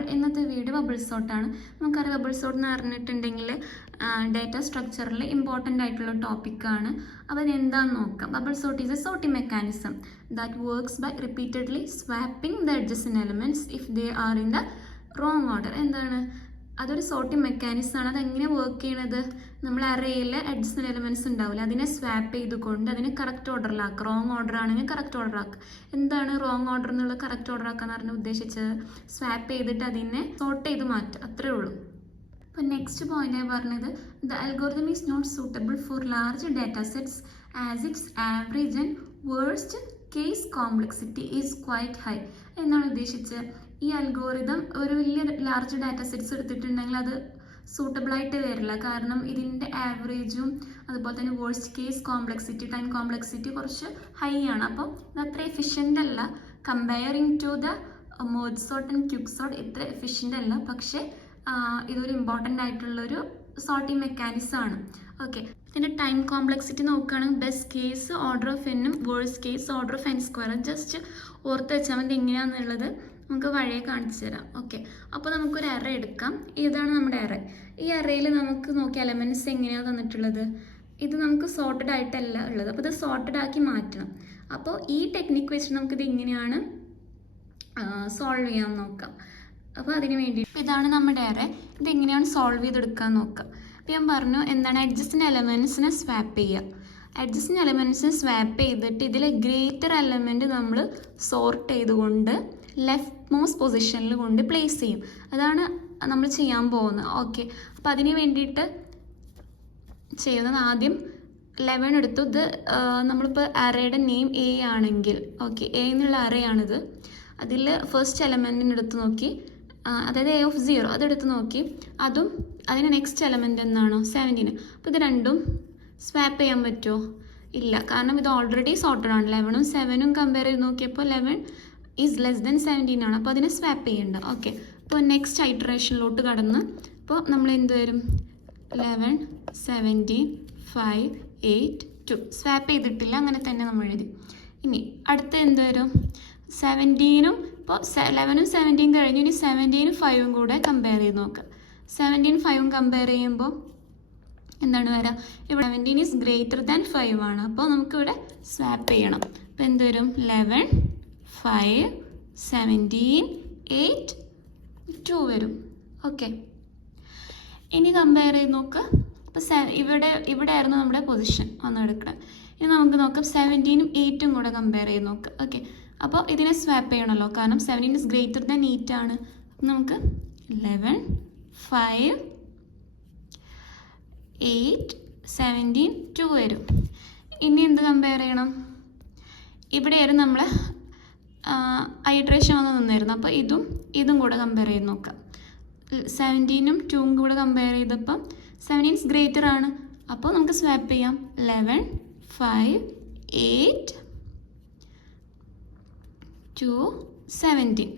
All. ഇന്നത്തെ video bubble സോർട്ടാണ്. നമുക്കറിയാം bubble sort എന്ന് പറഞ്ഞിട്ടുണ്ടെങ്കിൽ ഡേറ്റ സ്ട്രക്ചറിൽ ഇമ്പോർട്ടൻ്റ് ആയിട്ടുള്ള ടോപ്പിക്കാണ്. അപ്പോൾ അതെന്താണെന്ന് നോക്കാം. Bubble sort is a sorting mechanism that works by repeatedly swapping the adjacent elements if they are in the wrong order. എന്താണ് അതൊരു സോർട്ടിംഗ് മെക്കാനിസം ആണ്. അതെങ്ങനെ വർക്ക് ചെയ്യണത്? നമ്മൾ അറേയിൽ അഡ്ജസൻറ്റ് എലമെൻറ്റ്സ് ഉണ്ടാവില്ല, അതിനെ സ്വാപ്പ് ചെയ്തുകൊണ്ട് അതിനെ കറക്റ്റ് ഓർഡറിലാക്കുക. റോങ് ഓർഡർ ആണെങ്കിൽ കറക്റ്റ് ഓർഡർ ആക്കുക. എന്താണ് റോങ് ഓർഡർ എന്നുള്ള കറക്റ്റ് ഓർഡർ ആക്കുക എന്ന് പറഞ്ഞാൽ ഉദ്ദേശിച്ചത് സ്വാപ്പ് ചെയ്തിട്ട് അതിനെ സോർട്ട് ചെയ്ത് മാറ്റുക, അത്രേ ഉള്ളൂ. അപ്പോൾ നെക്സ്റ്റ് പോയിന്റ് പറഞ്ഞത് the algorithm is not suitable for large data sets as its average and worst case complexity is quite high എന്നാണ് ഉദ്ദേശിച്ചത്. ഈ അൽഗോരിതം ഒരു വലിയ ലാർജ് ഡാറ്റ സെറ്റ്സ് എടുത്തിട്ടുണ്ടെങ്കിൽ അത് സൂട്ടബിളായിട്ട് വരില്ല. കാരണം ഇതിൻ്റെ ആവറേജും അതുപോലെ തന്നെ worst case complexity, time complexity കുറച്ച് ഹൈ ആണ്. അപ്പോൾ ഇത് അത്ര എഫിഷ്യൻ്റ് അല്ല. Comparing to the merge sort and quick sort ഇത്ര എഫിഷ്യൻ്റ് അല്ല. പക്ഷേ ഇതൊരു ഇമ്പോർട്ടൻ്റ് ആയിട്ടുള്ളൊരു സോർട്ടിംഗ് മെക്കാനിസം ആണ്. ഓക്കെ, ഇതിൻ്റെ ടൈം കോംപ്ലക്സിറ്റി നോക്കുകയാണെങ്കിൽ ബെസ്റ്റ് കേസ് ഓർഡർ ഓഫ് എന്നും worst case order of n square. Just ഓർത്ത് വെച്ചാൽ മതി എങ്ങനെയാണെന്നുള്ളത് നമുക്ക് വഴിയെ കാണിച്ചു തരാം. ഓക്കെ, അപ്പോൾ നമുക്കൊരു അറേ എടുക്കാം. ഇതാണ് നമ്മുടെ അറേ. ഈ അറേയിൽ നമുക്ക് നോക്കിയ എലമെൻറ്റ്സ് എങ്ങനെയാണ് തന്നിട്ടുള്ളത്. ഇത് നമുക്ക് സോർട്ടഡ് ആയിട്ടല്ല ഉള്ളത്, അപ്പോൾ ഇത് സോർട്ടഡ് ആക്കി മാറ്റണം. അപ്പോൾ ഈ ടെക്നിക്ക് വെച്ച് നമുക്കിത് എങ്ങനെയാണ് സോൾവ് ചെയ്യാൻ നോക്കാം. അപ്പോൾ അതിന് വേണ്ടി ഇതാണ് നമ്മുടെ അറേ. ഇതെങ്ങനെയാണ് സോൾവ് ചെയ്തെടുക്കാൻ നോക്കാം. അപ്പോൾ ഞാൻ പറഞ്ഞു എന്താണ് അഡ്ജസ്റ്റൻ്റ് എലമെൻറ്റ്സിനെ സ്വാപ്പ് ചെയ്യുക. അഡ്ജസ്റ്റൻ്റ് എലമെൻറ്റ്സിനെ സ്വാപ്പ് ചെയ്തിട്ട് ഇതിൽ ഗ്രേറ്റർ എലമെൻറ്റ് നമ്മൾ സോർട്ട് ചെയ്തുകൊണ്ട് ലെഫ്റ്റ് മോസ്റ്റ് പൊസിഷനിൽ കൊണ്ട് പ്ലേസ് ചെയ്യും. അതാണ് നമ്മൾ ചെയ്യാൻ പോകുന്നത്. ഓക്കെ, അപ്പോൾ അതിന് വേണ്ടിയിട്ട് ചെയ്യുന്നത് ആദ്യം 11 എടുത്തു. ഇത് നമ്മളിപ്പോൾ അറേയുടെ നെയിം എ ആണെങ്കിൽ ഓക്കെ, എ എന്നുള്ള അറേയാണിത്. അതിൽ ഫസ്റ്റ് എലമെൻറ്റിന് എടുത്ത് നോക്കി, അതായത് എ ഓഫ് 0 അതെടുത്ത് നോക്കി. അതും അതിന് നെക്സ്റ്റ് എലമെൻറ്റ് എന്നാണോ 17. അപ്പോൾ ഇത് രണ്ടും സ്വാപ്പ് ചെയ്യാൻ പറ്റുമോ? ഇല്ല, കാരണം ഇത് ഓൾറെഡി സോർട്ടഡ് ആണ്. 11ഉം 7ഉം കമ്പയർ ചെയ്ത് നോക്കിയപ്പോൾ 11 ഈസ് ലെസ് ദൻ 17 ആണ്. അപ്പോൾ അതിനെ സ്വാപ്പ് ചെയ്യണ്ട. ഓക്കെ, അപ്പോൾ നെക്സ്റ്റ് ഐറ്ററേഷനിലോട്ട് കടന്ന് അപ്പോൾ നമ്മൾ എന്ത് വരും 11 17 5 8 2 സ്വാപ്പ് ചെയ്തിട്ടില്ല, അങ്ങനെ തന്നെ നമ്മൾ എഴുതി. ഇനി അടുത്ത എന്ത് വരും 17ഉം ഇപ്പോൾ 11ഉം 17 കഴിഞ്ഞു. ഇനി 17ഉം 5ഉം കൂടെ കമ്പയർ ചെയ്ത് നോക്കാം. 17 5ഉം കമ്പയർ ചെയ്യുമ്പോൾ എന്താണ് വരിക? ഇവിടെ 17 ഈസ് ഗ്രേറ്റർ ദാൻ 5 ആണ്. അപ്പോൾ നമുക്കിവിടെ സ്വാപ്പ് ചെയ്യണം. അപ്പോൾ എന്ത് വരും 11 5 17 8 2 വരും. ഓക്കെ, ഇനി കമ്പയർ ചെയ്ത് നോക്കുക. അപ്പോൾ ഇവിടെ ആയിരുന്നു നമ്മുടെ പൊസിഷൻ വന്ന് എടുക്കണം. ഇനി നമുക്ക് നോക്കാം 17ഉം 8ഉം കൂടെ കമ്പയർ ചെയ്ത് നോക്കുക. ഓക്കെ, അപ്പോൾ ഇതിനെ സ്വാപ്പ് ചെയ്യണമല്ലോ, കാരണം 17 ഇസ് ഗ്രേറ്റർ ദാൻ 8 ആണ്. നമുക്ക് 11 5 8 17 2 വരും. ഇനി എന്ത് കമ്പയർ ചെയ്യണം? ഇവിടെയായിരുന്നു നമ്മൾ ഐട്രേഷൻ വന്ന് നിന്നായിരുന്നു. അപ്പോൾ ഇതും കൂടെ കമ്പയർ ചെയ്ത് നോക്കാം. 17ഉം 2ഉം കൂടെ കമ്പയർ ചെയ്തപ്പം 17 ഇസ് ഗ്രേറ്റർ ആണ്. അപ്പോൾ നമുക്ക് സ്വാപ്പ് ചെയ്യാം. 11 5 8 2 17.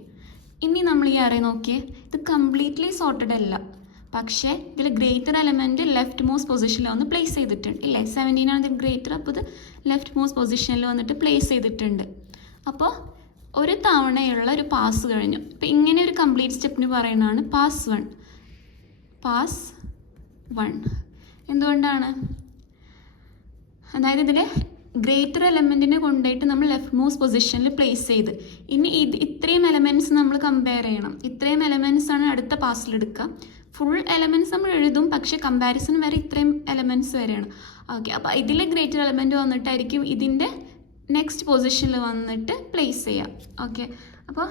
ഇനി നമ്മൾ ഈ അറേ നോക്കിയേ, ഇത് കംപ്ലീറ്റ്ലി സോർട്ടഡ് അല്ല. പക്ഷേ ഇതിൽ ഗ്രേറ്റർ എലമെൻറ്റ് ലെഫ്റ്റ് മോസ്റ്റ് പൊസിഷനിൽ വന്ന് പ്ലേസ് ചെയ്തിട്ടുണ്ട്. ഇല്ലേ, 17 ആണ് ഇതിൽ ഗ്രേറ്റർ. അപ്പോൾ ഇത് ലെഫ്റ്റ് മോസ്റ്റ് പൊസിഷനിൽ വന്നിട്ട് പ്ലേസ് ചെയ്തിട്ടുണ്ട്. അപ്പോൾ ഒരു തവണയുള്ള ഒരു പാസ് കഴിഞ്ഞു. അപ്പോൾ ഇങ്ങനെ ഒരു കംപ്ലീറ്റ് സ്റ്റെപ്പിന് പറയുന്നതാണ് പാസ് 1. പാസ് 1 എന്തുകൊണ്ടാണ്? അതായത് ഇതിൽ ഗ്രേറ്റർ എലമെൻറ്റിനെ കൊണ്ടുപോയിട്ട് നമ്മൾ ലെഫ്റ്റ് മോസ്റ്റ് പൊസിഷനിൽ പ്ലേസ് ചെയ്ത് ഇനി ഇത്രയും എലമെൻറ്റ്സ് നമ്മൾ കമ്പയർ ചെയ്യണം. ഇത്രയും എലമെൻറ്റ്സ് ആണ് അടുത്ത പാസിലെടുക്കുക. ഫുൾ എലമെൻറ്റ്സ് നമ്മൾ എഴുതും, പക്ഷേ കമ്പാരിസൺ വരെ ഇത്രയും എലമെൻറ്റ്സ് വരെയാണ്. ഓക്കെ, അപ്പോൾ ഇതിൽ ഗ്രേറ്റർ എലമെൻറ്റ് വന്നിട്ടായിരിക്കും ഇതിൻ്റെ നെക്സ്റ്റ് പൊസിഷനിൽ വന്നിട്ട് പ്ലേസ് ചെയ്യാം. ഓക്കെ, അപ്പോൾ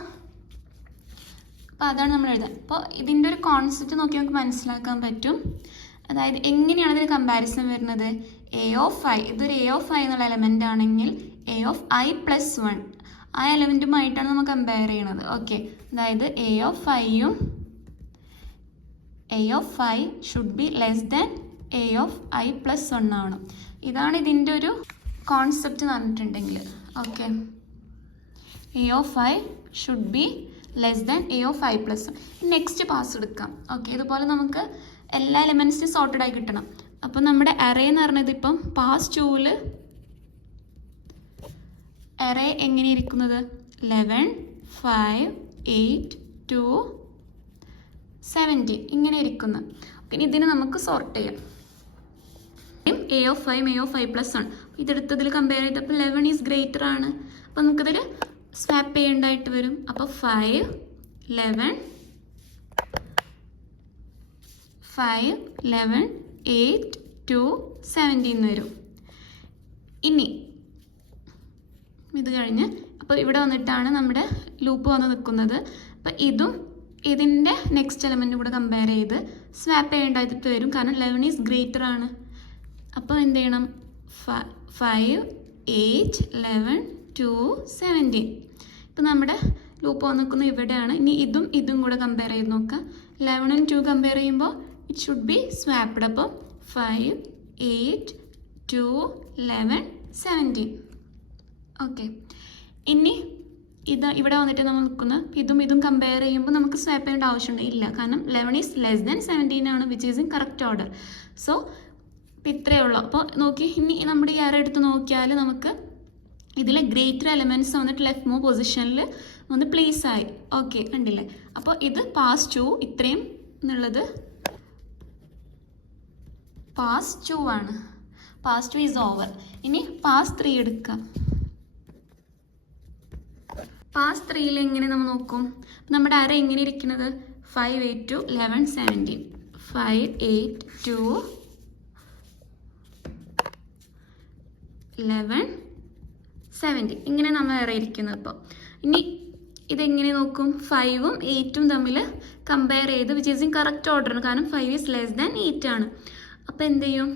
അതാണ് നമ്മൾ എഴുതുക. അപ്പോൾ ഇതിൻ്റെ ഒരു കോൺസെപ്റ്റ് നോക്കി നമുക്ക് മനസ്സിലാക്കാൻ പറ്റും. അതായത് എങ്ങനെയാണ് ഇതിന് കമ്പാരിസൺ വരുന്നത്? എ ഓഫ് ഐ, ഇതൊരു എ ഓഫ് ഐ എന്നുള്ള എലമെൻ്റ് ആണെങ്കിൽ എ ഓഫ് ഐ പ്ലസ് 1 ആ എലമെൻറ്റുമായിട്ടാണ് നമ്മൾ കമ്പയർ ചെയ്യണത്. ഓക്കെ, അതായത് A of I should be less than a of I plus 1 ആണ്. ഇതാണ് ഇതിൻ്റെ ഒരു കോൺസെപ്റ്റ് എന്ന് പറഞ്ഞിട്ടുണ്ടെങ്കിൽ. Okay, A of I should be less than a of I plus 1. Next pass എടുക്കാം. ഓക്കെ, ഇതുപോലെ നമുക്ക് എല്ലാ എലമെൻറ്റ്സും സോർട്ടഡ് ആയി കിട്ടണം. അപ്പോൾ നമ്മുടെ അറേ എന്ന് പറഞ്ഞത് ഇപ്പം പാസ് 2ൽ അറേ എങ്ങനെ ഇരിക്കുന്നത് 11 5 8 2 17 ഇങ്ങനെ ഇരിക്കുന്നു. പിന്നെ ഇതിനെ നമുക്ക് സോർട്ട് ചെയ്യാം. A of 5 A of 5+1 ഇതെടുത്തതിൽ compare ചെയ്തപ്പോൾ 11 ഈസ് ഗ്രേറ്റർ ആണ്. അപ്പോൾ നമുക്കിതിൽ സ്വാപ്പ് ചെയ്യേണ്ടതായിട്ട് വരും. അപ്പോൾ 5 11 8 2 17 വരും. ഇനി ഇത് കഴിഞ്ഞ് അപ്പോൾ ഇവിടെ വന്നിട്ടാണ് നമ്മുടെ ലൂപ്പ് വന്ന് നിൽക്കുന്നത്. അപ്പോൾ ഇതും ഇതിൻ്റെ നെക്സ്റ്റ് എലമെൻറ്റും കൂടെ കമ്പയർ ചെയ്ത് സ്വാപ്പ് ചെയ്യേണ്ടതായിട്ട് വരും. കാരണം 11 ഈസ് ഗ്രേറ്റർ ആണ്. അപ്പോൾ എന്ത് ചെയ്യണം? 5 8 11 2 17. ഇപ്പം നമ്മുടെ ലൂപ്പ് വന്ന് നിൽക്കുന്നത് ഇവിടെയാണ്. ഇനി ഇതും കൂടെ കമ്പയർ ചെയ്ത് നോക്കാം. 11 2 കമ്പയർ ചെയ്യുമ്പോൾ ഇറ്റ് ഷുഡ് ബി സ്വാപ്ഡ്. അപ്പോൾ 5 8 2 11 17. ഓക്കെ. ഇനി ഇവിടെ വന്നിട്ട് നമ്മൾ നിൽക്കുന്ന ഇതും കമ്പയർ ചെയ്യുമ്പോൾ നമുക്ക് സ്വാപ്പ് ചെയ്യേണ്ട ആവശ്യമുണ്ട് ഇല്ല. കാരണം 11 ഈസ് ലെസ് ദാൻ 17 ആണ്, which is in correct order. So ഇപ്പം ഇത്രയേ ഉള്ളൂ. അപ്പോൾ നോക്കി ഇനി നമ്മുടെ ഈ ആരോ എടുത്ത് നോക്കിയാൽ നമുക്ക് ഇതിലെ ഗ്രേറ്റർ എലമെൻറ്റ്സ് വന്നിട്ട് ലെഫ്റ്റ് മൂവ് പൊസിഷനിൽ ഒന്ന് പ്ലേസ് ആയി. ഓക്കെ, കണ്ടില്ലേ? അപ്പോൾ ഇത് പാസ് 2 ഇത്രയും എന്നുള്ളത് പാസ് 2 ആണ്. Pass 2 is over. ഇനി പാസ് 3 എടുക്കാം. പാസ് 3യിൽ എങ്ങനെ നമ്മൾ നോക്കും? നമ്മുടെ അര എങ്ങനെ ഇരിക്കുന്നത്? 5 8 2 11 17 5 8 2 11 17 ഇങ്ങനെ നമ്മൾ അര ഇരിക്കുന്നത്. ഇപ്പോൾ ഇനി ഇതെങ്ങനെ നോക്കും? 5ഉം 8ഉം തമ്മിൽ കമ്പയർ ചെയ്ത് വിച്ച് ഈസ് ഇൻ കറക്റ്റ് ഓർഡറാണ്. കാരണം 5 ഈസ് ലെസ് ദാൻ 8 ആണ്. അപ്പോൾ എന്ത് ചെയ്യും?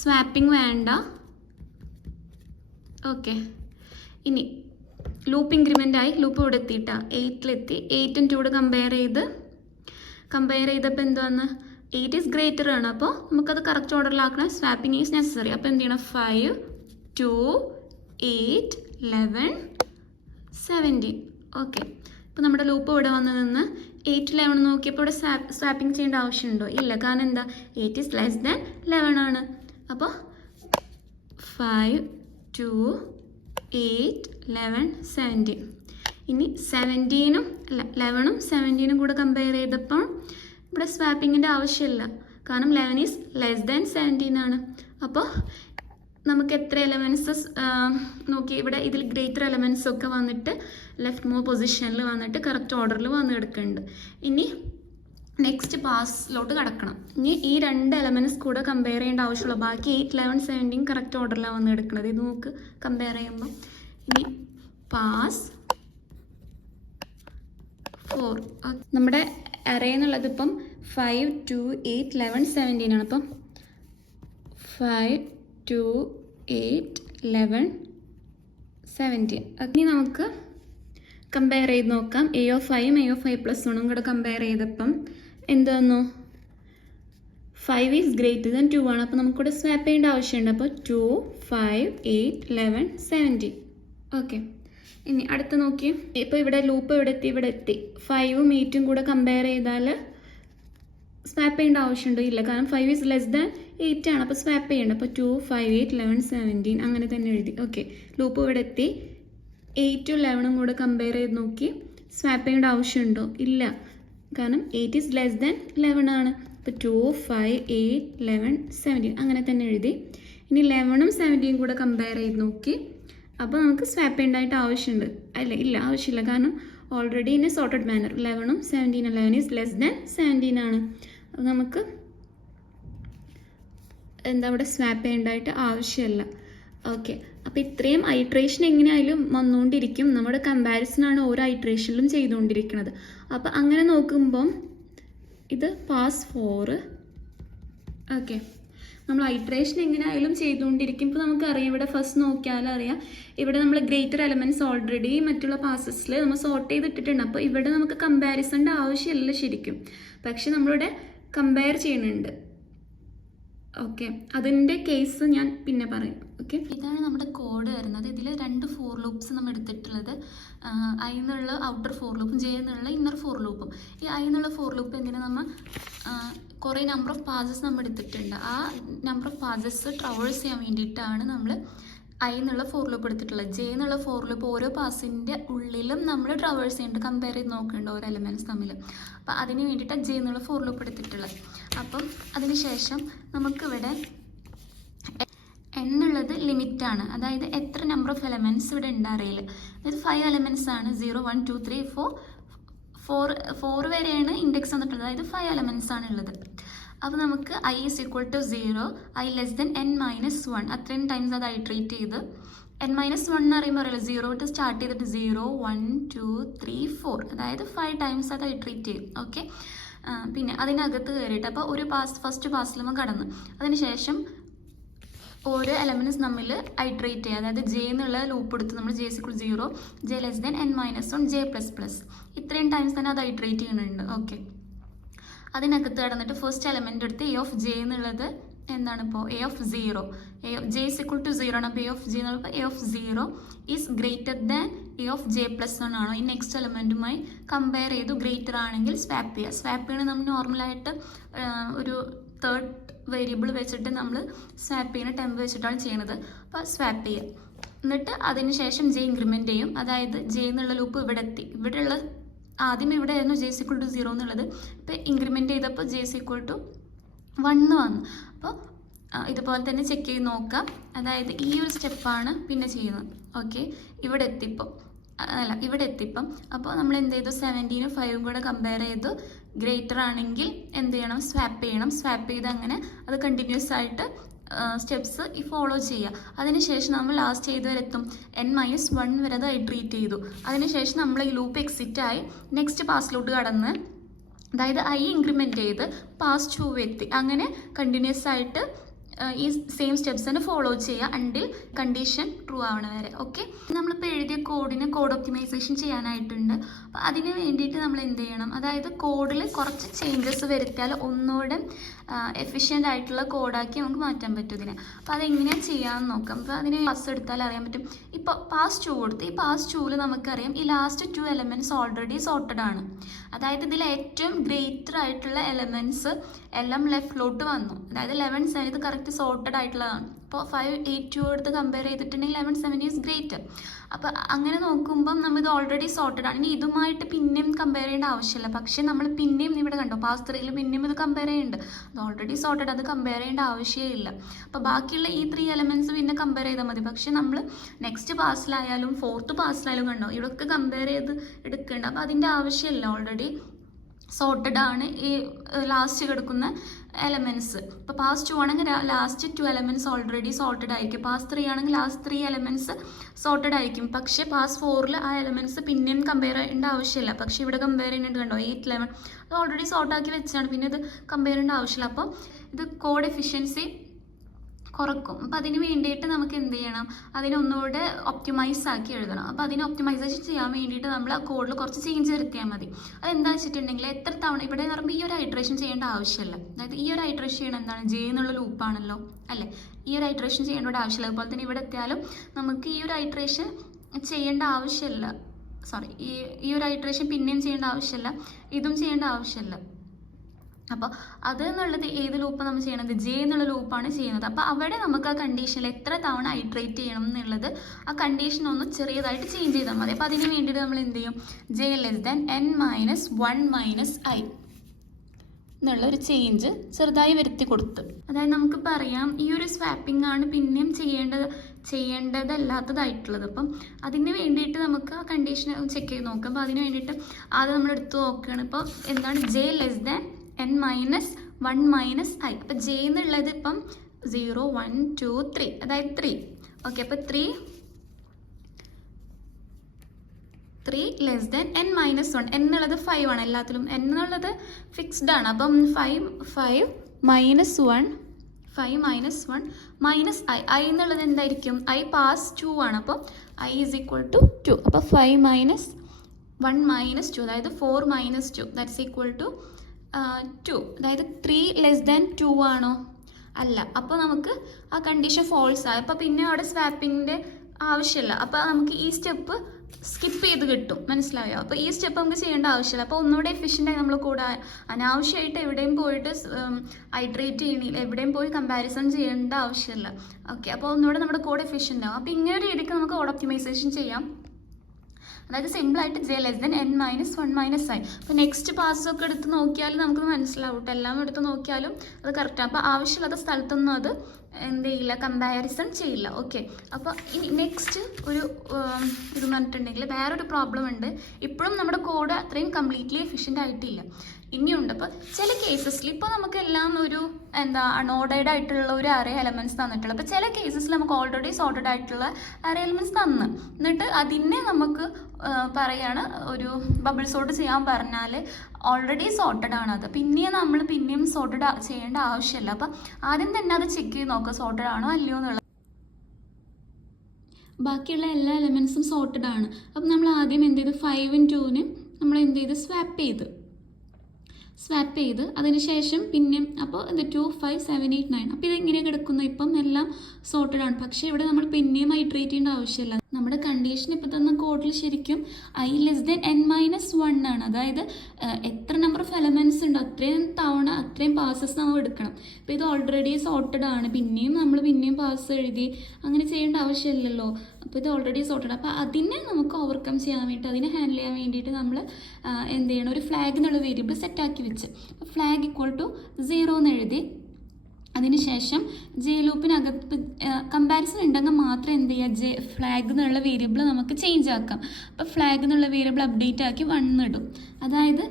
സ്വാപ്പിംഗ് വേണ്ട. ഓക്കെ. ഇനി ലൂപ്പ് ഇൻക്രിമെൻ്റ് ആയി. ലൂപ്പ് ഇവിടെ എത്തിയിട്ടാ 8ലെത്തി. 8ഉം 2 കമ്പയർ ചെയ്തപ്പോൾ എന്തുവന്ന്? 8 ഈസ് ഗ്രേറ്റർ ആണ്. അപ്പോൾ നമുക്കത് കറക്റ്റ് ഓർഡറിലാക്കണം. Swapping is necessary. അപ്പോൾ എന്ത് ചെയ്യണം? 5 2 8 11 17. ഓക്കെ. ഇപ്പോൾ നമ്മുടെ ലൂപ്പ് ഇവിടെ വന്ന് നിന്ന് 8 11 നോക്കിയപ്പോൾ ഇവിടെ സ്വാപ്പിംഗ് ചെയ്യേണ്ട ആവശ്യമുണ്ടോ? ഇല്ല. കാരണം എന്താ? 8 ഈസ് ലെസ് ദാൻ 11 ആണ്. അപ്പോൾ 5 2 8 11 17. ഇനി 17ഉം 11ഉം 17ഉം കൂടെ കമ്പയർ ചെയ്തപ്പോൾ ഇവിടെ സ്വാപ്പിങ്ങിൻ്റെ ആവശ്യമില്ല. കാരണം 11 ഈസ് ലെസ് ദാൻ 17 ആണ്. അപ്പോൾ നമുക്ക് എത്ര എലമെൻറ്റ്സ് നോക്കി ഇവിടെ ഇതിൽ ഗ്രേറ്റർ എലമെൻറ്റ്സ് ഒക്കെ വന്നിട്ട് ലെഫ്റ്റ് മൂവ് പൊസിഷനിൽ വന്നിട്ട് കറക്റ്റ് ഓർഡറിൽ വന്ന് കിടക്കുന്നുണ്ട്. ഇനി നെക്സ്റ്റ് പാസിലോട്ട് കിടക്കണം. ഇനി ഈ 2 എലമെൻറ്റ്സ് കൂടെ കമ്പയർ ചെയ്യേണ്ട ആവശ്യമുള്ള ബാക്കി 8 11 17 കറക്റ്റ് ഓർഡറിലാണ് വന്ന് കിടക്കുന്നത്. ഇത് നമുക്ക് കമ്പയർ ചെയ്യുമ്പോൾ ഇനി പാസ് 4 നമ്മുടെ അറേ എന്നുള്ളത് ഇപ്പം 5 2 8 11 17 ആണ്. അപ്പം 5 2 8 11 17. ഇനി നമുക്ക് കമ്പയർ ചെയ്ത് നോക്കാം. A of 5 A of 5+1 കൂടെ കമ്പയർ ചെയ്തപ്പം എന്ത് വന്നു? 5 ഈസ് ഗ്രേറ്റർ ദാൻ 2 ആണ്. അപ്പോൾ നമുക്കിവിടെ സ്വാപ്പ് ചെയ്യേണ്ട ആവശ്യമുണ്ട്. അപ്പോൾ 2 5 8 11 17. ഓക്കെ. ഇനി അടുത്ത് നോക്കി. ഇപ്പോൾ ഇവിടെ ലൂപ്പ് ഇവിടെ എത്തി. 5ഉം 8ഉം കൂടെ കമ്പയർ ചെയ്താൽ സ്വാപ്പ് ചെയ്യേണ്ട ആവശ്യമുണ്ടോ? ഇല്ല. കാരണം 5 ഈസ് ലെസ് ദാൻ 8 ആണ്. അപ്പോൾ സ്വാപ്പ് ചെയ്യേണ്ട. അപ്പോൾ 2 5 8 11 17 അങ്ങനെ തന്നെ എഴുതി. ഓക്കെ. ലൂപ്പ് ഇവിടെ എത്തി. 8ഉം 11ഉം കൂടെ കമ്പയർ ചെയ്ത് നോക്കി. സ്വാപ്പ് ചെയ്യേണ്ട ആവശ്യമുണ്ടോ? ഇല്ല. കാരണം 8 ഈസ് ലെസ് ദാൻ 11 ആണ്. അപ്പോൾ 2 5 8 11 17 അങ്ങനെ തന്നെ എഴുതി. ഇനി 11ഉം 17ഉം കൂടെ കമ്പയർ ചെയ്ത് നോക്കി. അപ്പോൾ നമുക്ക് സ്വാപ്പ് ചെയ്യേണ്ടതായിട്ട് ആവശ്യമുണ്ട്. ഇല്ല ആവശ്യമില്ല. കാരണം already in a sorted manner 11ഉം 17 11 ഈസ് ലെസ് ദാൻ 17 ആണ്. അപ്പോൾ നമുക്ക് അവിടെ സ്വാപ്പ് ചെയ്യേണ്ടതായിട്ട് ആവശ്യമില്ല. ഓക്കെ. അപ്പോൾ ഇത്രയും ഐട്രേഷൻ എങ്ങനെയായാലും വന്നുകൊണ്ടിരിക്കും. നമ്മുടെ കമ്പാരിസനാണ് ഓരോ ഐട്രേഷനിലും ചെയ്തുകൊണ്ടിരിക്കുന്നത്. അപ്പോൾ അങ്ങനെ നോക്കുമ്പം ഇത് പാസ് 4. ഓക്കെ. നമ്മൾ ഐട്രേഷൻ എങ്ങനെയായാലും ചെയ്തുകൊണ്ടിരിക്കും. ഇപ്പോൾ നമുക്കറിയാം ഇവിടെ ഫസ്റ്റ് നോക്കിയാൽ അറിയാം ഇവിടെ നമ്മൾ ഗ്രേറ്റർ എലമെൻറ്റ്സ് ഓൾറെഡി മറ്റുള്ള പാസസിൽ നമ്മൾ സോർട്ട് ചെയ്തിട്ടിട്ടുണ്ട്. അപ്പോൾ ഇവിടെ നമുക്ക് കമ്പാരിസണിൻ്റെ ആവശ്യമില്ല ശരിക്കും. പക്ഷെ നമ്മളിവിടെ കമ്പയർ ചെയ്യുന്നുണ്ട്. ഓക്കെ. അതിൻ്റെ കേസ് ഞാൻ പിന്നെ പറയാം. ഓക്കെ. ഇതാണ് നമ്മുടെ കോഡ് വരുന്നത്. ഇതിൽ 2 ഫോർ ലൂപ്സ് നമ്മൾ എടുത്തിട്ടുള്ളത്. ഐ എന്നുള്ള ഔട്ടർ ഫോർ ലൂപ്പും ജെ എന്നുള്ള ഇന്നർ ഫോർ ലൂപ്പും. ഈ ഐ എന്നുള്ള ഫോർ ലൂപ്പ് എന്തിനാ നമ്മൾ കുറേ നമ്പർ ഓഫ് പാസസ് നമ്മൾ എടുത്തിട്ടുണ്ട്. ആ നമ്പർ ഓഫ് പാസസ് ട്രാവേഴ്സ് ചെയ്യാൻ വേണ്ടിയിട്ടാണ് നമ്മൾ ഐ എന്നുള്ള ഫോർ ലൂപ്പ് എടുത്തിട്ടുള്ളത്. ജെ എന്നുള്ള ഫോർ ലൂപ്പ് ഓരോ പാസിൻ്റെ ഉള്ളിലും നമ്മൾ ട്രാവേഴ്സ് ചെയ്യുന്നുണ്ട്, കമ്പയർ ചെയ്ത് നോക്കുന്നുണ്ട് ഓരോ എലമെൻറ്റ്സ് തമ്മിൽ. അപ്പോൾ അതിന് വേണ്ടിയിട്ടാണ് ജെ എന്നുള്ള ഫോർ ലൂപ്പ് എടുത്തിട്ടുള്ളത്. അപ്പം അതിന് ശേഷം നമുക്കിവിടെ എന്നുള്ളത് ലിമിറ്റാണ്, അതായത് എത്ര നമ്പർ ഓഫ് എലമെൻറ്റ്സ് ഇവിടെ ഉണ്ട് അറേയിൽ. അതായത് 5 എലമെൻറ്റ്സ് ആണ്. 0 1 2 3 4 വരെയാണ് ഇൻഡെക്സ് വന്നിട്ടുള്ളത്, അതായത് 5 എലമെൻറ്റ്സ് ആണ് ഉള്ളത്. അപ്പോൾ നമുക്ക് i is equal to 0, i less than n minus 1 അത്രയും ടൈംസ് അത് ഐട്രേറ്റ് ചെയ്ത് n minus 1 എന്ന് പറയുമ്പോൾ അറിയില്ല, 0 തൊട്ട് സ്റ്റാർട്ട് ചെയ്തിട്ട് 0 1 2 3 4 അതായത് 5 ടൈംസ് അത് ഐട്രേറ്റ് ചെയ്യും. ഓക്കെ, പിന്നെ അതിനകത്ത് കയറിയിട്ട് അപ്പോൾ ഒരു ഫസ്റ്റ് പാസിൽ നമ്മൾ കടന്നു. അതിനുശേഷം ഓരോ എലമെൻറ്റ്സ് നമ്മൾ ഐട്രേറ്റ് ചെയ്യുക, അതായത് ജെ എന്നുള്ള ലൂപ്പ് എടുത്ത് നമ്മൾ j equal 0 j less than n minus 1 j plus plus ഇത്രയും ടൈംസ് തന്നെ അത് ഐട്രേറ്റ് ചെയ്യുന്നുണ്ട്. ഓക്കെ, അതിനകത്ത് കടന്നിട്ട് ഫസ്റ്റ് എലമെൻ്റ് എടുത്ത് എ ഓഫ് ജെ എന്നുള്ളത് എന്താണ് ഇപ്പോൾ a of 0, j is equal to 0 ആണ്. അപ്പോൾ എ ഓഫ് ജെ എന്നുള്ളത് a of 0 is greater than a of j plus 1 ആണോ, ഈ നെക്സ്റ്റ് എലമെൻറ്റുമായി കമ്പയർ ചെയ്തു ഗ്രേറ്റർ ആണെങ്കിൽ സ്വാപ്പ് ചെയ്യുക. സ്വാപ്പ് ചെയ്യണത് നമ്മൾ നോർമലായിട്ട് ഒരു തേർഡ് വേരിയബിൾ വെച്ചിട്ട് നമ്മൾ സ്വാപ്പ് ചെയ്യുന്ന ടെമ്പ് വെച്ചിട്ടാണ് ചെയ്യുന്നത്. അപ്പോൾ സ്വാപ്പ് ചെയ്യുക, എന്നിട്ട് അതിന് ശേഷം ജെ ഇൻക്രിമെൻറ്റ് ചെയ്യും. അതായത് ജെ എന്നുള്ള ലൂപ്പ് ഇവിടെ എത്തി, ഇവിടെയുള്ള ആദ്യം ഇവിടെ ആയിരുന്നു ജെ സിക്വൾ ടു 0 എന്നുള്ളത്, ഇപ്പോൾ ഇൻക്രിമെൻറ്റ് ചെയ്തപ്പോൾ ജെ സിക്വൾ ടു 1 വന്നു. അപ്പോൾ ഇതുപോലെ തന്നെ ചെക്ക് ചെയ്ത് നോക്കാം. അതായത് ഈ ഒരു സ്റ്റെപ്പാണ് പിന്നെ ചെയ്യുന്നത്. ഓക്കെ, ഇവിടെ എത്തിപ്പം അപ്പോൾ നമ്മൾ എന്ത് ചെയ്തു, 17ഉം 5ഉം കൂടെ കമ്പയർ ചെയ്തു ഗ്രേറ്റർ ആണെങ്കിൽ എന്ത് ചെയ്യണം, സ്വാപ്പ് ചെയ്യണം. സ്വാപ്പ് ചെയ്ത് അങ്ങനെ അത് കണ്ടിന്യൂസ് ആയിട്ട് സ്റ്റെപ്സ് ഫോളോ ചെയ്യുക. അതിനുശേഷം നമ്മൾ ലാസ്റ്റ് ചെയ്ത് വരെ എത്തും, n minus 1 വരെ അത് ഐട്രേറ്റ് ചെയ്തു. അതിനുശേഷം നമ്മൾ ഈ ലൂപ്പ് എക്സിറ്റ് ആയി നെക്സ്റ്റ് പാസിലോട്ട് കടന്ന്, അതായത് i ഇൻക്രിമെൻറ്റ് ചെയ്ത് പാസ് 2 എത്തി. അങ്ങനെ കണ്ടിന്യൂസ് ആയിട്ട് ഈ സെയിം സ്റ്റെപ്സ് തന്നെ ഫോളോ ചെയ്യുക അണ്ടിൽ കണ്ടീഷൻ ട്രൂ ആവണ വരെ. ഓക്കെ, നമ്മളിപ്പോൾ എഴുതിയ കോഡിന് കോഡ് ഒപ്റ്റിമൈസേഷൻ ചെയ്യാനായിട്ടുണ്ട്. അപ്പോൾ അതിന് വേണ്ടിയിട്ട് നമ്മൾ എന്ത് ചെയ്യണം, അതായത് കോഡിൽ കുറച്ച് ചേഞ്ചസ് വരുത്തിയാൽ ഒന്നുകൂടെ എഫിഷ്യൻ്റ് ആയിട്ടുള്ള കോഡാക്കി നമുക്ക് മാറ്റാൻ പറ്റും ഇതിനെ. അപ്പോൾ അതെങ്ങനെയാണ് ചെയ്യാമെന്ന് നോക്കാം. അപ്പോൾ അതിന് പാസ് എടുത്താൽ അറിയാൻ പറ്റും. ഇപ്പോൾ പാസ് 2 കൊടുത്ത്, ഈ പാസ് 2ൽ നമുക്കറിയാം ഈ ലാസ്റ്റ് 2 എലമെൻറ്റ്സ് ഓൾറെഡി സോർട്ടഡ് ആണ്. അതായത് ഇതിൽ ഏറ്റവും ഗ്രേറ്റർ ആയിട്ടുള്ള എലമെൻറ്റ്സ് എല്ലാം ലെഫ്റ്റിലോട്ട് വന്നു, അതായത് 11 7 ഇത് കറക്റ്റ് സോർട്ടഡ് ആയിട്ടുള്ളതാണ്. അപ്പോൾ 5 8 2 എടുത്ത് കമ്പയർ ചെയ്തിട്ടുണ്ടെങ്കിൽ 11 7 ഈസ് ഗ്രേറ്റർ. അപ്പോൾ അങ്ങനെ നോക്കുമ്പം നമ്മൾ ഇത് ഓൾറെഡി സോർട്ടഡ് ആണ്. ഇനി ഇതുമായിട്ട് പിന്നെയും കമ്പയർ ചെയ്യേണ്ട ആവശ്യമില്ല. പക്ഷേ നമ്മൾ പിന്നെയും ഇവിടെ കണ്ടോ പാസ് 3ൽ പിന്നെയും ഇത് കമ്പയർ ചെയ്യുന്നുണ്ട്, അത് ഓൾറെഡി സോർട്ടഡ്, അത് കമ്പയർ ചെയ്യേണ്ട ആവശ്യമില്ല. അപ്പോൾ ബാക്കിയുള്ള ഈ 3 എലമെൻറ്റ്സ് പിന്നെ കമ്പയർ ചെയ്താൽ മതി. പക്ഷേ നമ്മൾ നെക്സ്റ്റ് പാസിലായാലും ഫോർത്ത് പാസിലായാലും കണ്ടോ ഇവിടെയൊക്കെ കമ്പയർ ചെയ്ത് എടുക്കേണ്ട, അപ്പോൾ അതിൻ്റെ ആവശ്യമില്ല, ഓൾറെഡി സോർട്ടഡ് ആണ് ഈ ലാസ്റ്റ് കിടക്കുന്ന എലമെൻറ്റ്സ്. ഇപ്പോൾ പാസ് 2 ആണെങ്കിൽ ലാസ്റ്റ് 2 എലമെൻറ്റ്സ് ഓൾറെഡി സോർട്ടഡ് ആയിരിക്കും. പാസ് 3 ആണെങ്കിൽ ലാസ്റ്റ് 3 എലമെൻറ്റ്സ് സോർട്ടഡ് ആയിരിക്കും. പക്ഷേ പാസ് 4ൽ ആ എലമെൻറ്റ്സ് പിന്നെയും കമ്പയർ ചെയ്യേണ്ട ആവശ്യമില്ല. പക്ഷേ ഇവിടെ കമ്പയർ ചെയ്യുന്നുണ്ട് കണ്ടോ 8 11 അത് ഓൾറെഡി സോർട്ടാക്കി വെച്ചാണ്, പിന്നെ ഇത് കമ്പയർ ചെയ്യേണ്ട ആവശ്യമില്ല. അപ്പോൾ ഇത് കോഡ് എഫിഷ്യൻസി കുറക്കും. അപ്പോൾ അതിന് വേണ്ടിയിട്ട് നമുക്ക് എന്ത് ചെയ്യണം, അതിനൊന്നുകൂടെ ഒപ്റ്റിമൈസ് ആക്കി എഴുതണം. അപ്പോൾ അതിന് ഒപ്റ്റിമൈസേഷൻ ചെയ്യാൻ വേണ്ടിയിട്ട് നമ്മൾ ആ കോഡിൽ കുറച്ച് ചേഞ്ച് വരുത്തിയാൽ മതി. അതെന്താ വെച്ചിട്ടുണ്ടെങ്കിൽ എത്ര തവണ ഇവിടെ എന്ന് പറയുമ്പോൾ ഈ ഒരു ഐട്രേഷൻ ചെയ്യേണ്ട ആവശ്യമില്ല. അതായത് ഈ ഒരു ഐട്രേഷൻ ചെയ്യണം എന്താണ്, ജെ എന്നുള്ള ലൂപ്പാണല്ലോ അല്ലേ, ഈ ഒരു ഐട്രേഷൻ ചെയ്യേണ്ട ആവശ്യമില്ല. അതുപോലെ തന്നെ ഇവിടെ എത്തിയാലും നമുക്ക് ഈ ഒരു ഐട്രേഷൻ ചെയ്യേണ്ട ആവശ്യമില്ല, ഈ ഒരു ഐട്രേഷൻ പിന്നെയും ചെയ്യേണ്ട ആവശ്യമില്ല, ഇതും ചെയ്യേണ്ട ആവശ്യമില്ല. അപ്പോൾ അത് എന്നുള്ളത് ഏത് ലൂപ്പാണ് നമ്മൾ ചെയ്യണത്, ജെ എന്നുള്ള ലൂപ്പാണ് ചെയ്യുന്നത്. അപ്പോൾ അവിടെ നമുക്ക് ആ കണ്ടീഷനിൽ എത്ര തവണ ഐട്രേറ്റ് ചെയ്യണം എന്നുള്ളത് ആ കണ്ടീഷൻ ഒന്ന് ചെറിയതായിട്ട് ചേഞ്ച് ചെയ്താൽ മതി. അപ്പോൾ അതിന് വേണ്ടിയിട്ട് നമ്മൾ എന്ത് ചെയ്യും, J less than n minus 1 minus i എന്നുള്ളൊരു ചേഞ്ച് ചെറുതായി വരുത്തി കൊടുത്ത്, അതായത് നമുക്കിപ്പോൾ അറിയാം ഈ ഒരു സ്വാപ്പിംഗ് ആണ് പിന്നെയും ചെയ്യേണ്ടതല്ലാത്തതായിട്ടുള്ളത്. അപ്പം അതിന് വേണ്ടിയിട്ട് നമുക്ക് ആ കണ്ടീഷൻ ചെക്ക് ചെയ്ത് നോക്കാം. അപ്പോൾ അതിന് വേണ്ടിയിട്ട് ആദ്യം നമ്മൾ എടുത്ത് നോക്കുകയാണ്. ഇപ്പോൾ എന്താണ് J less than n minus 1 minus i. അപ്പോൾ ജെ എന്നുള്ളത് ഇപ്പം 0 1 2 3 അതായത് 3. ഓക്കെ, അപ്പോൾ 3 ലെസ് ദാൻ n minus 1 എന്നുള്ളത് 5 ആണ്. എല്ലാത്തിലും n എന്നുള്ളത് ഫിക്സ്ഡ് ആണ്. അപ്പം 5 minus 1 minus i എന്നുള്ളത് എന്തായിരിക്കും, i പാസ് 2 ആണ്. അപ്പോൾ i ഈസ് ഈക്വൽ ടു 2. അപ്പോൾ 5 minus 1 minus 2 അതായത് 4 minus 2 ദാറ്റ്സ് ഈക്വൽ ടു 2. അതായത് 3 ലെസ് ദാൻ 2 ആണോ, അല്ല. അപ്പോൾ നമുക്ക് ആ കണ്ടീഷൻ ഫോൾസ് ആയി. അപ്പോൾ പിന്നെ അവിടെ സ്വാപ്പിങ്ങിൻ്റെ ആവശ്യമില്ല. അപ്പോൾ നമുക്ക് ഈ സ്റ്റെപ്പ് സ്കിപ്പ് ചെയ്ത് കിട്ടും. മനസ്സിലായോ? അപ്പോൾ ഈ സ്റ്റെപ്പ് നമുക്ക് ചെയ്യേണ്ട ആവശ്യമില്ല. അപ്പോൾ ഒന്നുകൂടെ എഫിഷ്യൻ്റായി നമ്മൾ കൂടെ അനാവശ്യമായിട്ട് എവിടെയും പോയിട്ട് ഐട്രേറ്റ് ചെയ്യണില്ല, എവിടെയും പോയി കമ്പാരിസൺ ചെയ്യേണ്ട ആവശ്യമില്ല. ഓക്കെ, അപ്പോൾ ഒന്നുകൂടെ നമ്മുടെ കോഡ് എഫിഷ്യൻ്റ് ആവും. അപ്പോൾ ഇങ്ങനെ ഒരു രീതിക്ക് നമുക്ക് കോഡ് ഒപ്റ്റിമൈസേഷൻ ചെയ്യാം. അതായത് സിമ്പിളായിട്ട് j<n-1 - i. അപ്പോൾ നെക്സ്റ്റ് പാസൊക്കെ എടുത്ത് നോക്കിയാലും നമുക്ക് മനസ്സിലാവും. എല്ലാം എടുത്ത് നോക്കിയാലും അത് കറക്റ്റാണ്. അപ്പോൾ ആവശ്യമില്ലാത്ത സ്ഥലത്തൊന്നും അത് എന്ത് ചെയ്യില്ല, കമ്പാരിസൺ ചെയ്യില്ല. ഓക്കെ, അപ്പോൾ ഇനി നെക്സ്റ്റ് ഒരു ഇത് പറഞ്ഞിട്ടുണ്ടെങ്കിൽ വേറൊരു പ്രോബ്ലം ഉണ്ട്. ഇപ്പോഴും നമ്മുടെ കോഡ് അത്രയും കംപ്ലീറ്റ്ലി എഫിഷ്യൻ്റ് ആയിട്ടില്ല, ഇനിയുണ്ട്. അപ്പോൾ ചില കേസസിൽ ഇപ്പോൾ നമുക്ക് എല്ലാം ഒരു അൺഓർഡേഡ് ആയിട്ടുള്ള ഒരു അറേ എലമെൻറ്റ്സ് തന്നിട്ടുള്ളത്. അപ്പോൾ ചില കേസസിൽ നമുക്ക് ഓൾറെഡി സോർട്ടഡ് ആയിട്ടുള്ള അറേ എലമെൻറ്റ്സ് തന്ന് എന്നിട്ട് അതിനെ നമുക്ക് പറയാണ് ഒരു ബബിൾ സോർട്ട് ചെയ്യാൻ പറഞ്ഞാൽ ഓൾറെഡി സോർട്ടഡ് ആണത്, പിന്നെയും സോർട്ടഡ് ചെയ്യേണ്ട ആവശ്യമില്ല. അപ്പം ആദ്യം തന്നെ അത് ചെക്ക് ചെയ്ത് നോക്കുക സോർട്ടഡ് ആണോ അല്ലയോ എന്നുള്ളത്. ബാക്കിയുള്ള എല്ലാ എലമെൻറ്റ്സും സോർട്ടഡ് ആണ്. അപ്പം നമ്മൾ ആദ്യം എന്ത് ചെയ്ത് 5 നും 2 നമ്മൾ എന്ത് ചെയ്ത് സ്വാപ്പ് ചെയ്ത് അതിനുശേഷം പിന്നെയും അപ്പോൾ ഇത് 2 5 7 8 9 അപ്പോൾ ഇതെങ്ങനെ കിടക്കുന്നു, ഇപ്പം എല്ലാം സോർട്ടഡ് ആണ്. പക്ഷേ ഇവിടെ നമ്മൾ പിന്നെയും ഐട്രേറ്റ് ചെയ്യേണ്ട ആവശ്യമില്ല. നമ്മുടെ കണ്ടീഷൻ ഇപ്പോൾ തന്ന കോഡിൽ ശരിക്കും i<n-1 ആണ്. അതായത് എത്ര നമ്പർ ഓഫ് എലമെൻറ്റ്സ് ഉണ്ട് അത്രയും പാസസ് നമ്മൾ എടുക്കണം. ഇപ്പോൾ ഇത് ഓൾറെഡി സോർട്ടഡ് ആണ്, പിന്നെയും പാസ് എഴുതി അങ്ങനെ ചെയ്യേണ്ട ആവശ്യമില്ലല്ലോ. അപ്പോൾ ഇത് ഓൾറെഡി സോർട്ടഡ്. അപ്പോൾ അതിനെ നമുക്ക് ഓവർകം ചെയ്യാൻ വേണ്ടിയിട്ട്, അതിനെ ഹാൻഡിൽ ചെയ്യാൻ വേണ്ടിയിട്ട് നമ്മൾ എന്ത് ചെയ്യണം, ഒരു ഫ്ലാഗ് എന്നുള്ള വേരിയബിൾ സെറ്റാക്കി വെച്ച് ഫ്ലാഗ് =0 എന്ന് എഴുതി. അതിനുശേഷം ജെ ലൂപ്പിനകത്ത് കമ്പാരിസൺ ഉണ്ടെങ്കിൽ മാത്രം എന്ത് ചെയ്യുക, ഫ്ലാഗ് എന്നുള്ള വേരിയബിൾ നമുക്ക് ചേഞ്ച് ആക്കാം. അപ്പോൾ ഫ്ലാഗ് എന്നുള്ള വേരിയബിൾ അപ്ഡേറ്റ് ആക്കി 1 ഇടും. അതായത്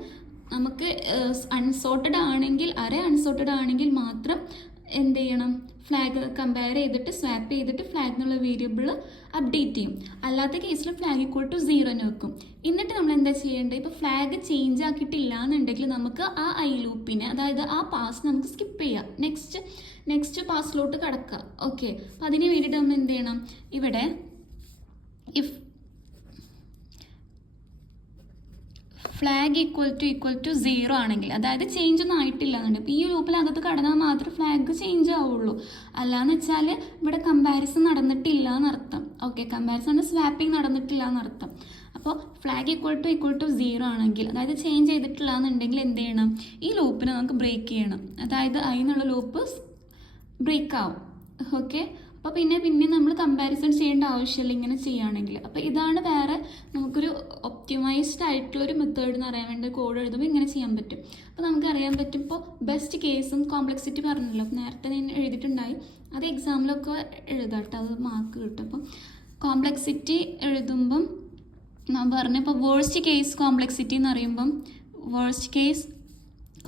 നമുക്ക് അൺസോർട്ടഡ് ആണെങ്കിൽ അൺസോർട്ടഡ് ആണെങ്കിൽ മാത്രം എന്ത് ചെയ്യണം, ഫ്ലാഗ് കമ്പയർ ചെയ്തിട്ട് സ്വാപ്പ് ചെയ്തിട്ട് ഫ്ലാഗ് എന്നുള്ള വേരിയബിൾ അപ്ഡേറ്റ് ചെയ്യും. അല്ലാത്ത കേസിൽ ഫ്ലാഗ് =0 എന്ന് വെക്കും. എന്നിട്ട് നമ്മൾ എന്താ ചെയ്യേണ്ടത്, ഇപ്പോൾ ഫ്ലാഗ് ചേഞ്ച് ആക്കിയിട്ടില്ല എന്നുണ്ടെങ്കിൽ നമുക്ക് ആ ഐ ലൂപ്പിനെ, അതായത് ആ പാസ് നമുക്ക് സ്കിപ്പ് ചെയ്യാം, നെക്സ്റ്റ് പാസിലോട്ട് കടക്കുക. ഓക്കെ, അപ്പോൾ അതിന് വേണ്ടിയിട്ട് നമ്മൾ എന്ത് ചെയ്യണം, ഇവിടെ ഇഫ് ഫ്ലാഗ് =0 ആണെങ്കിൽ, അതായത് ചേഞ്ച് ഒന്നും ആയിട്ടില്ല എന്നുണ്ട്, ഇപ്പോൾ ഈ ലൂപ്പിനകത്ത് കടന്നാൽ മാത്രമേ ഫ്ലാഗ് ചേഞ്ച് ആവുള്ളൂ. അല്ലാന്ന് വെച്ചാൽ ഇവിടെ കമ്പാരിസൺ നടന്നിട്ടില്ല എന്നർത്ഥം. ഓക്കെ, കമ്പാരിസൺ സ്വാപ്പിംഗ് നടന്നിട്ടില്ല എന്നർത്ഥം. അപ്പോൾ ഫ്ലാഗ് =0 ആണെങ്കിൽ, അതായത് ചേഞ്ച് ചെയ്തിട്ടില്ല എന്നുണ്ടെങ്കിൽ എന്ത് ചെയ്യണം, ഈ ലൂപ്പിനെ നമുക്ക് ബ്രേക്ക് ചെയ്യണം. അതായത് ഐ എന്നുള്ള ലൂപ്പ് ബ്രേക്ക് ആവും. ഓക്കെ, അപ്പോൾ പിന്നെ നമ്മൾ കമ്പാരിസൺ ചെയ്യേണ്ട ആവശ്യമില്ല ഇങ്ങനെ ചെയ്യുകയാണെങ്കിൽ. അപ്പോൾ ഇതാണ് വേറെ നമുക്കൊരു ഒപ്റ്റിമൈസ്ഡ് ആയിട്ടുള്ളൊരു മെത്തേഡ് എന്ന് അറിയാൻ വേണ്ടി കോഡ് എഴുതുമ്പോൾ ഇങ്ങനെ ചെയ്യാൻ പറ്റും. അപ്പോൾ നമുക്ക് അറിയാൻ പറ്റും. ഇപ്പോൾ ബെസ്റ്റ് കേസും കോംപ്ലക്സിറ്റി പറഞ്ഞല്ലോ, നേരത്തെ ഞാൻ എഴുതിയിട്ടുണ്ടായി, അത് എക്സാമിലൊക്കെ എഴുതാട്ടോ, അത് മാർക്ക് കിട്ടും. അപ്പം കോംപ്ലക്സിറ്റി എഴുതുമ്പം ഞാൻ ഇപ്പോൾ വേഴ്സ്റ്റ് കേസ് കോംപ്ലക്സിറ്റി എന്ന് പറയുമ്പം വേഴ്സ്റ്റ് കേസ്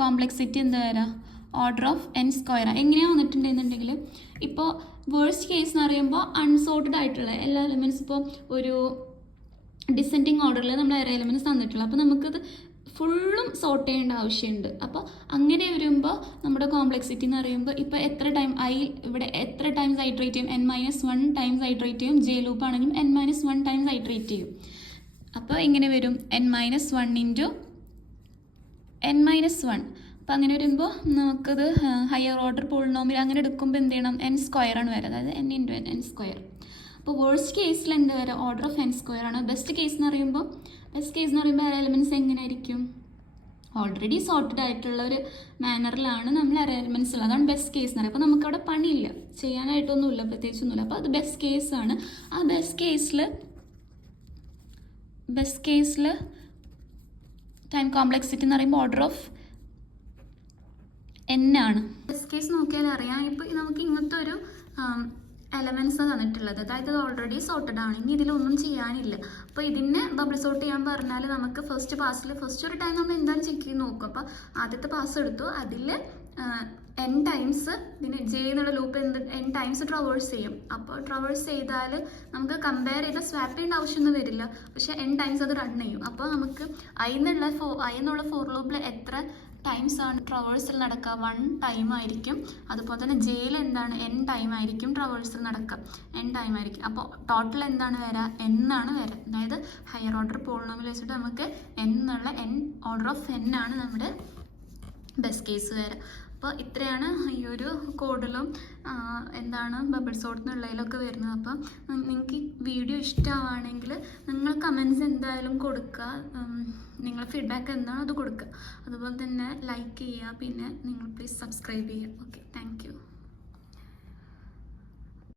കോംപ്ലക്സിറ്റി എന്താ വരിക, ഓർഡർ ഓഫ് n². എങ്ങനെയാണ് വന്നിട്ടുണ്ടെന്നുണ്ടെങ്കിൽ, ഇപ്പോൾ വേഴ്സ്റ്റ് കേസ് എന്ന് പറയുമ്പോൾ അൺസോർട്ടഡ് ആയിട്ടുള്ള എല്ലാ എലമെൻറ്റ്സ്, ഇപ്പോൾ ഒരു ഡിസെൻഡിങ് ഓർഡറിൽ നമ്മൾ അറേ എലമെൻറ്റ്സ് തന്നിട്ടുള്ളൂ. അപ്പോൾ നമുക്കത് ഫുള്ളും സോർട്ട് ചെയ്യേണ്ട ആവശ്യമുണ്ട്. അപ്പോൾ അങ്ങനെ വരുമ്പോൾ നമ്മുടെ കോംപ്ലക്സിറ്റി എന്ന് പറയുമ്പോൾ ഇപ്പോൾ ഇവിടെ എത്ര ടൈംസ് ഐട്രേറ്റ് ചെയ്യും, n-1 ടൈംസ് ഐട്രേറ്റ് ചെയ്യും. ജെ ലൂപ്പ് ആണെങ്കിലും n-1 ടൈംസ് ഐട്രേറ്റ് ചെയ്യും. അപ്പോൾ എങ്ങനെ വരും, n-1 × n-1. അപ്പോൾ അങ്ങനെ വരുമ്പോൾ നമുക്കത് ഹയർ ഓർഡർ പോളിനോമിയൽ അങ്ങനെ എടുക്കുമ്പോൾ എന്ത് ചെയ്യണം, n² ആണ് വരിക, അതായത് n × n². അപ്പോൾ വേഴ്സ്റ്റ് കേസിൽ എന്ത് വരിക, ഓർഡർ ഓഫ് n² ആണ്. ബെസ്റ്റ് കേസ് എന്ന് പറയുമ്പോൾ അറേ എലമെൻറ്റ്സ് എങ്ങനെയായിരിക്കും, ഓൾറെഡി സോർട്ടഡ് ആയിട്ടുള്ള ഒരു മാനറിലാണ് നമ്മൾ അറേ എലമെൻറ്റ്സ് ഉള്ളത്. അതാണ് ബെസ്റ്റ് കേസ് എന്ന് പറയുക. അപ്പോൾ നമുക്കവിടെ പണിയില്ല, ചെയ്യാനായിട്ടൊന്നുമില്ല, പ്രത്യേകിച്ചൊന്നുമില്ല. അപ്പോൾ അത് ബെസ്റ്റ് കേസാണ്. ആ ബെസ്റ്റ് കേസിൽ ടൈം കോംപ്ലക്സിറ്റി എന്ന് പറയുമ്പോൾ ഓർഡർ ഓഫ് n ആണ്. ബെസ്റ്റ് കേസ് നോക്കിയാൽ അറിയാം. ഇപ്പോൾ നമുക്ക് ഇങ്ങനത്തെ ഒരു എലമെൻറ്റ്സ് തന്നിട്ടുള്ളത്, അതായത് ഓൾറെഡി സോർട്ടഡ് ആണ്, ഇനി ഇതിലൊന്നും ചെയ്യാനില്ല. അപ്പോൾ ഇതിനെ ബബിൾ സോർട്ട് ചെയ്യാൻ പറഞ്ഞാൽ നമുക്ക് ഫസ്റ്റ് ഒരു ടൈം നമ്മൾ എന്തായാലും ചെക്ക് ചെയ്ത് നോക്കും. അപ്പോൾ ആദ്യത്തെ പാസ് എടുത്തു, അതിൽ n ടൈംസ് ഇതിന് ജെ എന്നുള്ള ലൂപ്പ് n ടൈംസ് ട്രവേഴ്സ് ചെയ്യും. അപ്പോൾ ട്രവേഴ്സ് ചെയ്താൽ നമുക്ക് കമ്പയർ ചെയ്ത് സ്വാപ്പ് ചെയ്യേണ്ട ആവശ്യമൊന്നും വരില്ല, പക്ഷേ n ടൈംസ് അത് റൺ ചെയ്യും. അപ്പോൾ നമുക്ക് ഐ എന്നുള്ള ഫോർ ലൂപ്പിൽ എത്ര ടൈംസ് ആണ് ട്രവേഴ്സിൽ നടക്കുക, 1 ടൈം ആയിരിക്കും. അതുപോലെ തന്നെ ജെയിൽ എന്താണ്, n ടൈം ആയിരിക്കും ട്രവേഴ്സിൽ നടക്കുക, n ടൈം ആയിരിക്കും. അപ്പോൾ ടോട്ടൽ എന്താണ് വരിക, n ആണ് വരിക. അതായത് ഹയർ ഓർഡർ പോളിനോമിയൽ വെച്ചിട്ട് നമുക്ക് ഓർഡർ ഓഫ് n ആണ് നമ്മുടെ ബെസ്റ്റ് കേസ് വരിക. അപ്പോൾ ഇത്രയാണ് ഈ ഒരു കോഡിലും ബബിൾ സോർട്ട് എന്നുള്ളതിലൊക്കെ വരുന്നത്. അപ്പം നിങ്ങൾക്ക് ഈ വീഡിയോ ഇഷ്ടമാണെങ്കിൽ നിങ്ങൾ കമൻസ് എന്തായാലും കൊടുക്കുക. നിങ്ങളുടെ ഫീഡ്ബാക്ക് എന്താണോ അത് കൊടുക്കുക. അതുപോലെ തന്നെ ലൈക്ക് ചെയ്യുക. പിന്നെ നിങ്ങൾ പ്ലീസ് സബ്സ്ക്രൈബ് ചെയ്യുക. Okay, thank you.